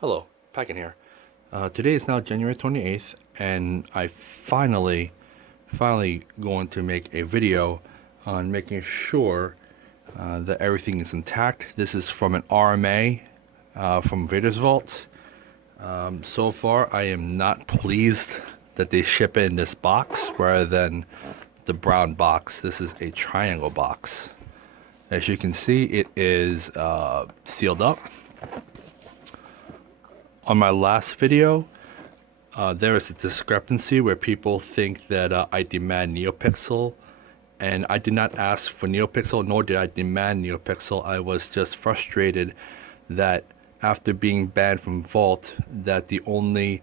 Hello, Packin here. Today is now January 28th, and I finally going to make a video on making sure that everything is intact. This is from an RMA from Vader's Vault. So far, I am not pleased that they ship it in this box rather than the brown box. This is a triangle box. As you can see, it is sealed up. On my last video, there is a discrepancy where people think that I demand NeoPixel, and I did not ask for NeoPixel, nor did I demand NeoPixel. I was just frustrated that after being banned from Vault, that the only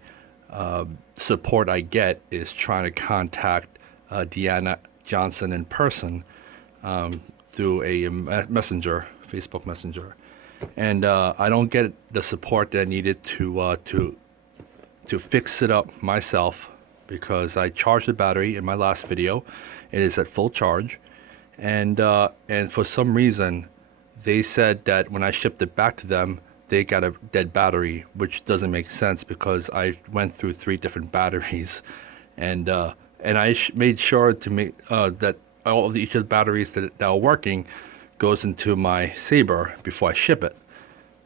support I get is trying to contact Deanna Johnson in person through a messenger, Facebook Messenger. And I don't get the support that I needed to fix it up myself, because I charged the battery in my last video. It is at full charge, and for some reason they said that when I shipped it back to them, they got a dead battery, which doesn't make sense because I went through 3 different batteries, and I made sure to make that all of each of the batteries that are working goes into my Saber before I ship it,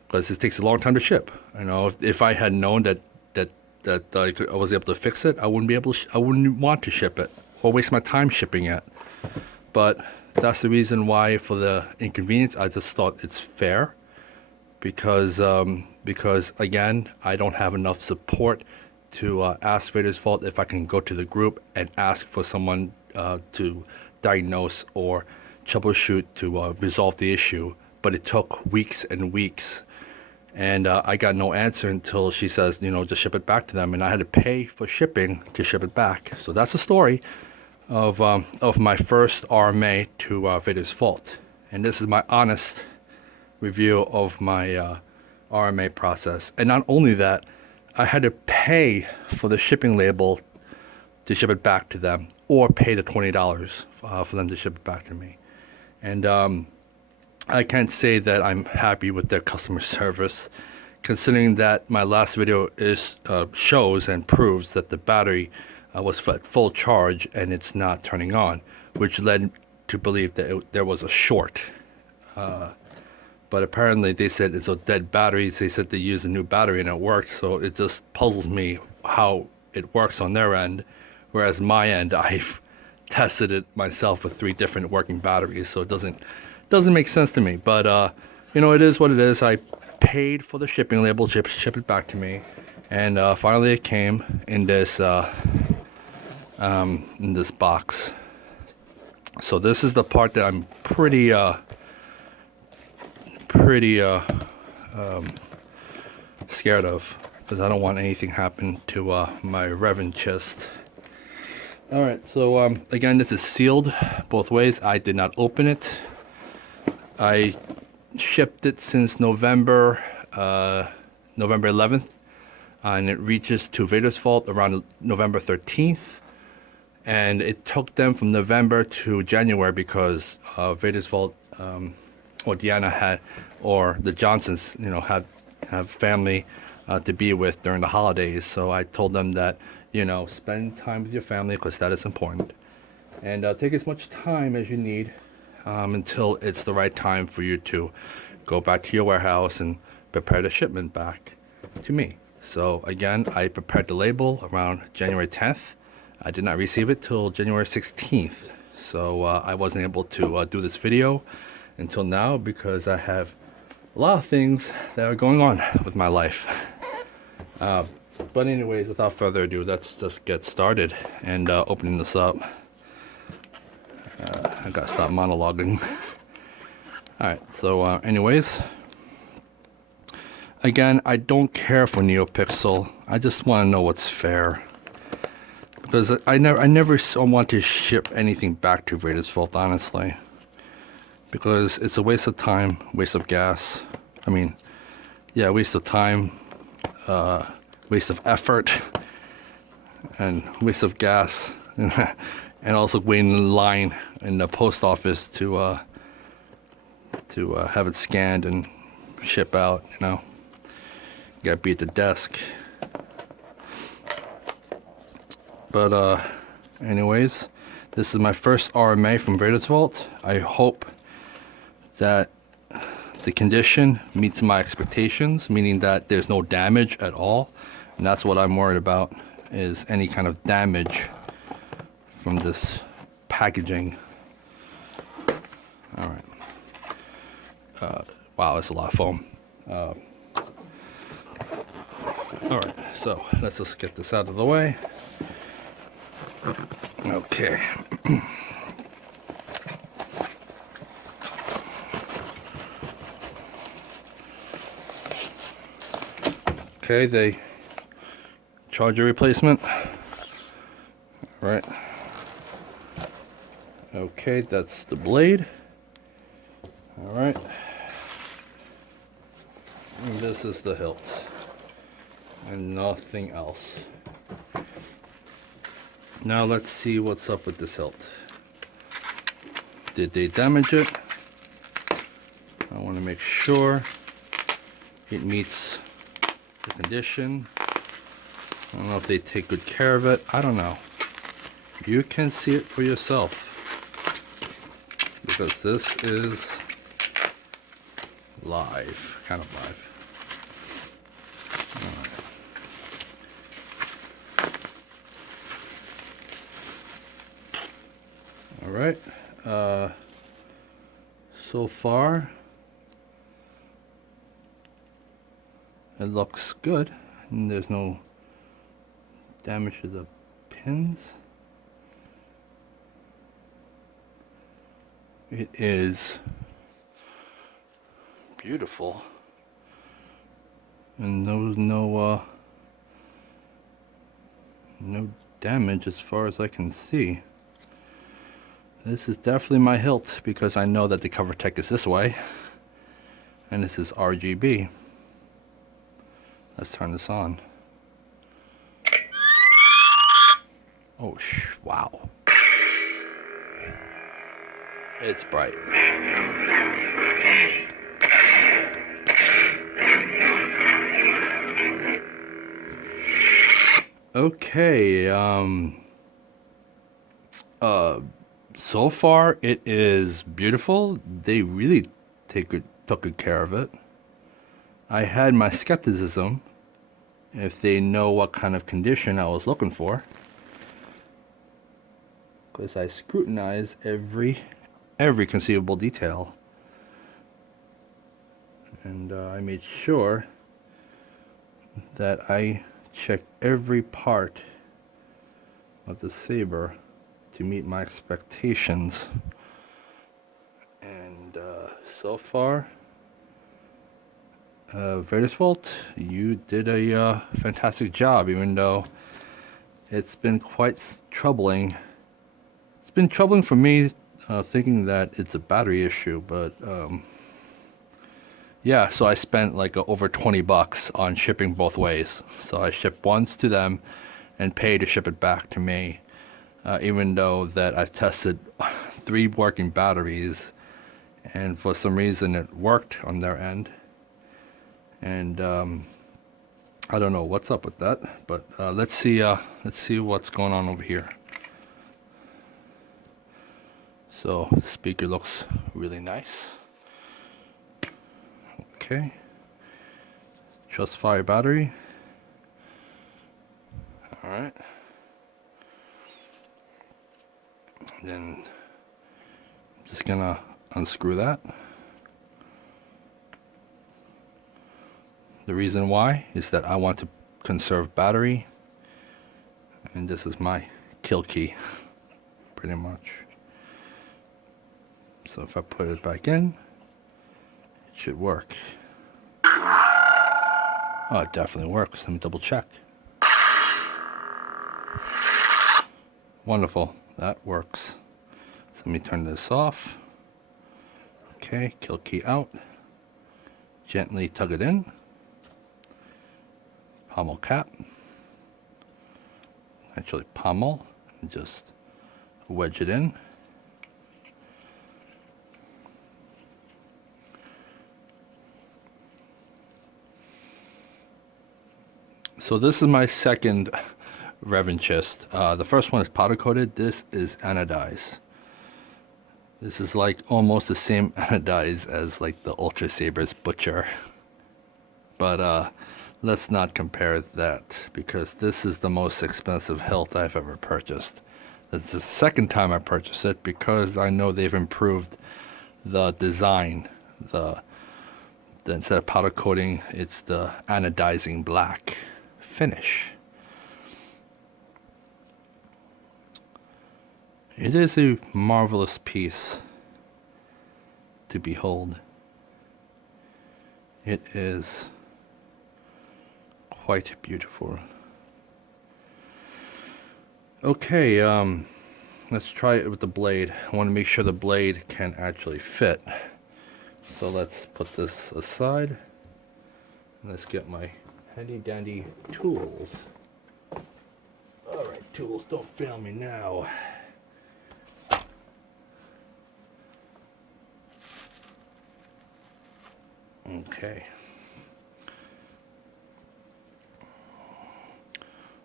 because it takes a long time to ship. You know, if I had known that I was able to fix it, I wouldn't want to ship it or waste my time shipping it. But that's the reason why, for the inconvenience, I just thought it's fair, because again, I don't have enough support to ask Vader's Vault if I can go to the group and ask for someone to diagnose or troubleshoot to resolve the issue. But it took weeks and weeks, and I got no answer until she says, you know, just ship it back to them, and I had to pay for shipping to ship it back. So that's the story of my first RMA to Vader's Vault, and this is my honest review of my RMA process. And not only that, I had to pay for the shipping label to ship it back to them, or pay the $20 for them to ship it back to me. And I can't say that I'm happy with their customer service, considering that my last video shows and proves that the battery was at full charge and it's not turning on, which led to believe that there was a short. But apparently they said it's a dead battery. They said they used a new battery and it worked. So it just puzzles me how it works on their end, whereas my end, I've tested it myself with 3 different working batteries. So it doesn't make sense to me. But you know, it is what it is. I paid for the shipping label, ship it back to me, and finally it came in this box. So this is the part that I'm pretty scared of, because I don't want anything happen to my Revanchist. All right, so again, this is sealed both ways. I did not open it. I shipped it since November 11th, and it reaches to Vader's Vault around November 13th. And it took them from November to January because Vader's Vault, or Deanna had, or the Johnsons, you know, have family to be with during the holidays. So I told them that, you know, spend time with your family, because that is important, and take as much time as you need until it's the right time for you to go back to your warehouse and prepare the shipment back to me. So again, I prepared the label around January 10th. I did not receive it till January 16th. So I wasn't able to do this video until now, because I have a lot of things that are going on with my life. But anyways, without further ado, let's just get started and opening this up. I gotta stop monologuing. Alright, so anyways, again, I don't care for NeoPixel. I just want to know what's fair, because I never want to ship anything back to Vader's Vault, honestly, because it's a waste of time, waste of gas. I mean, yeah, waste of time, waste of effort, and waste of gas, and also waiting in line in the post office to have it scanned and ship out, you know. Gotta be at the desk. But anyways, this is my first RMA from Vader's Vault. I hope that the condition meets my expectations, meaning that there's no damage at all. And that's what I'm worried about, is any kind of damage from this packaging. All right. Wow, that's a lot of foam. All right, so let's just get this out of the way. Okay. Okay, the charger replacement. All right. Okay, that's the blade. All right. And this is the hilt. And nothing else. Now let's see what's up with this hilt. Did they damage it? I want to make sure it meets the condition. I don't know if they take good care of it. I don't know. You can see it for yourself, because this is live, kind of live. All right. So far, it looks good, and there's no damage to the pins. It is beautiful, and no damage as far as I can see. This is definitely my hilt, because I know that the cover tech is this way, and this is RGB. Let's turn this on. Oh, wow. It's bright. Okay, so far it is beautiful. They really took good care of it. I had my skepticism if they know what kind of condition I was looking for, because I scrutinize every conceivable detail, and I made sure that I checked every part of the saber to meet my expectations. And so far, Vader's Vault, you did a fantastic job, even though it's been quite troubling. It's been troubling for me, thinking that it's a battery issue, but yeah, so I spent like over $20 on shipping both ways. So I shipped once to them and paid to ship it back to me, even though that I tested 3 working batteries, and for some reason it worked on their end. And I don't know what's up with that, but let's see what's going on over here. So the speaker looks really nice. Okay. Just fire battery. All right. Then I'm just gonna unscrew that. The reason why is that I want to conserve battery, and this is my kill key, pretty much. So if I put it back in, it should work. Oh, it definitely works. Let me double check. Wonderful, that works. So let me turn this off. Okay, kill key out. Gently tug it in. Pommel cap. Actually pommel, and just wedge it in. So this is my second Revanchist. The first one is powder coated. This is anodized. This is like almost the same anodize as like the Ultra Saber's Butcher. But let's not compare that because this is the most expensive hilt I've ever purchased. It's the second time I purchased it because I know they've improved the design. Instead of powder coating, it's the anodizing black finish. It is a marvelous piece to behold. It is quite beautiful. Okay, let's try it with the blade. I want to make sure the blade can actually fit. So let's put this aside. Let's get my handy dandy tools. Alright, tools, don't fail me now. Okay.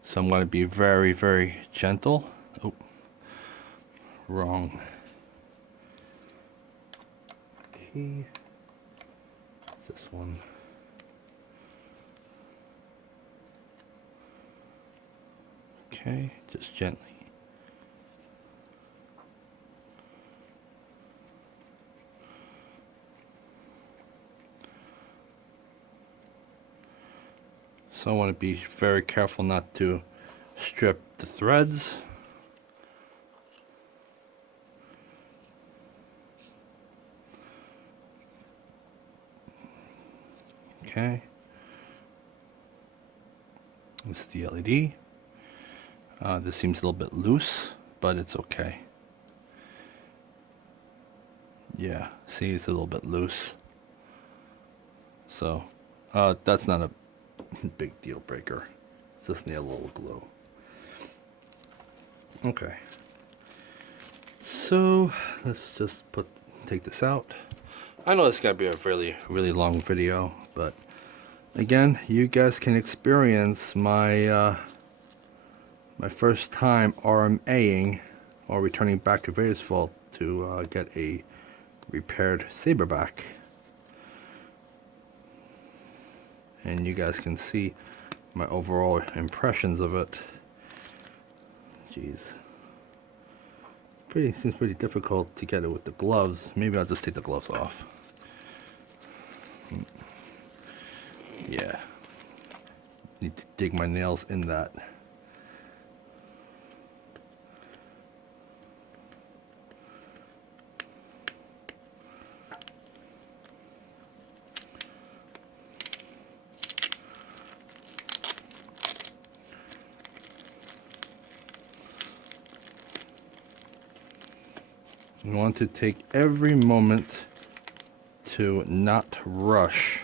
So I'm going to be very, very gentle. Oh, wrong key. What's this one? Okay, just gently. So I want to be very careful not to strip the threads. Okay. This is the LED. This seems a little bit loose, but it's okay. Yeah, see, it's a little bit loose. So, that's not a big deal breaker. It's just need a little glue. Okay. So, let's just take this out. I know it's gonna be a really, really long video, but again, you guys can experience my my first time RMAing or returning back to Vader's Vault to get a repaired saber back. And you guys can see my overall impressions of it. Jeez. Seems pretty difficult to get it with the gloves. Maybe I'll just take the gloves off. Yeah. Need to dig my nails in that. You want to take every moment to not rush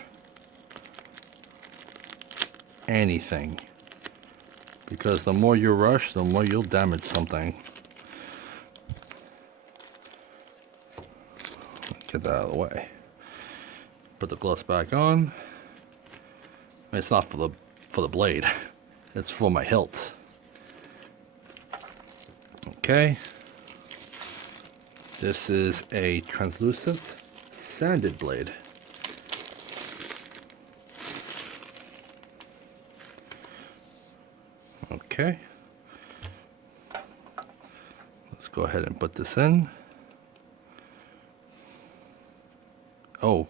anything, because the more you rush, the more you'll damage something. Get that out of the way. Put the gloves back on. It's not for the blade. It's for my hilt. Okay. This is a translucent sanded blade. Okay. Let's go ahead and put this in. Oh,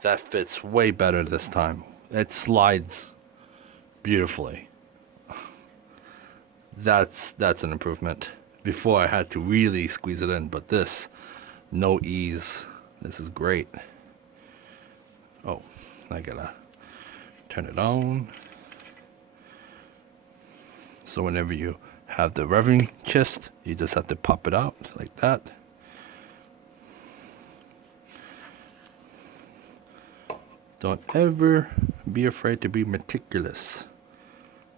that fits way better this time. It slides beautifully. That's an improvement. Before I had to really squeeze it in, but this, no ease. This is great. Oh, I gotta turn it on. So whenever you have the Revanchist, you just have to pop it out like that. Don't ever be afraid to be meticulous.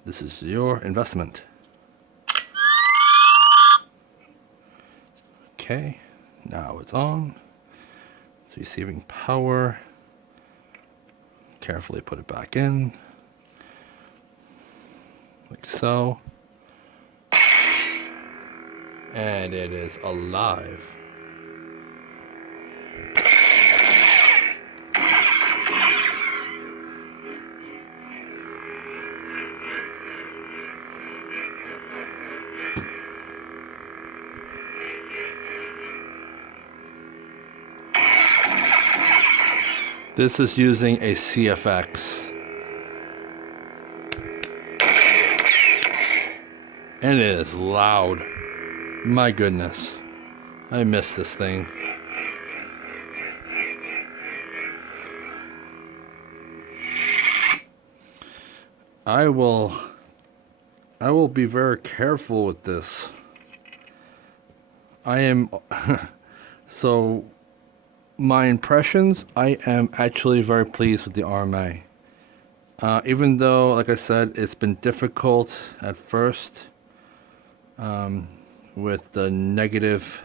This is your investment. Okay, now it's on. It's receiving power. Carefully put it back in. like so. And it is alive. This is using a CFX. And it is loud. My goodness. I miss this thing. I will be very careful with this. I am so my impressions, I am actually very pleased with the RMA. Even though, like I said, it's been difficult at first with the negative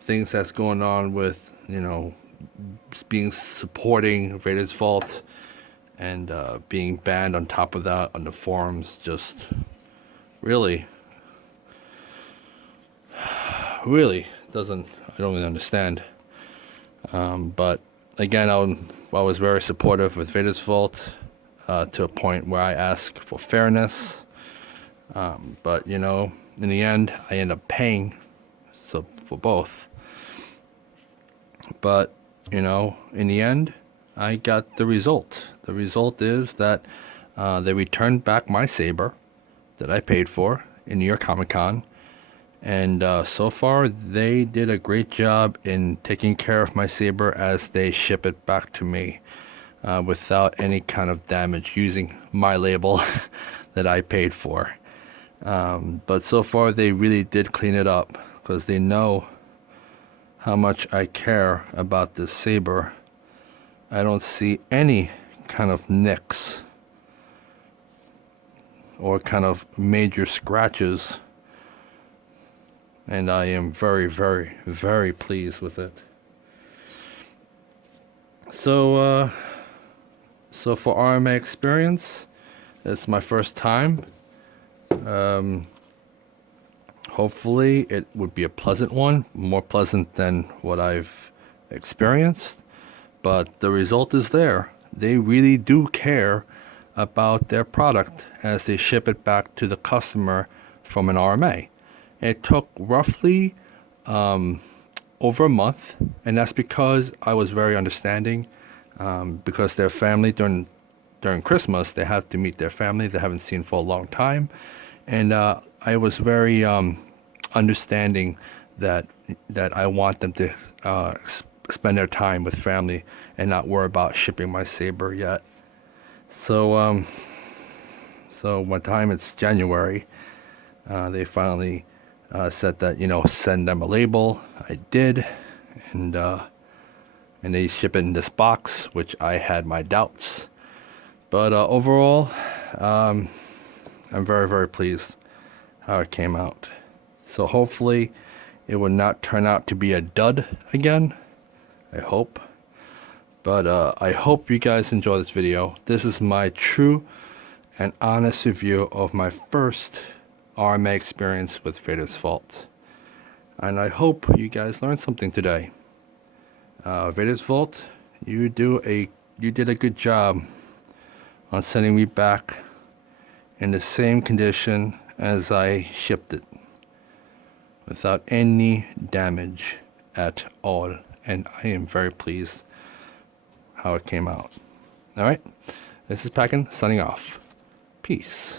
things that's going on with, you know, being supporting Vader's Vault and being banned on top of that on the forums. Just really doesn't, I don't really understand. But again, I was very supportive with Vader's Vault to a point where I asked for fairness. But you know, in the end, I end up paying for both. But you know, in the end, I got the result. The result is that they returned back my saber that I paid for in New York Comic Con. And so far, they did a great job in taking care of my saber as they ship it back to me without any kind of damage using my label that I paid for. But so far, they really did clean it up because they know how much I care about this saber. I don't see any kind of nicks or kind of major scratches. And I am very, very, very pleased with it. So for RMA experience, it's my first time. Hopefully it would be a pleasant one, more pleasant than what I've experienced. But the result is there. They really do care about their product as they ship it back to the customer from an RMA. It took roughly over a month, and that's because I was very understanding. Because their family during Christmas, they have to meet their family they haven't seen for a long time, and I was very understanding that I want them to spend their time with family and not worry about shipping my saber yet. So by the time it's January, they finally said that, you know, send them a label. I did, and they ship it in this box, which I had my doubts. But overall, I'm very, very pleased how it came out. So hopefully it will not turn out to be a dud again. I hope. But I hope you guys enjoy this video. This is my true and honest review of my first RMA experience with Vader's Vault. And I hope you guys learned something today. Vader's Vault, you did a good job on sending me back in the same condition as I shipped it, without any damage at all. And I am very pleased how it came out. Alright, this is Packin signing off. Peace.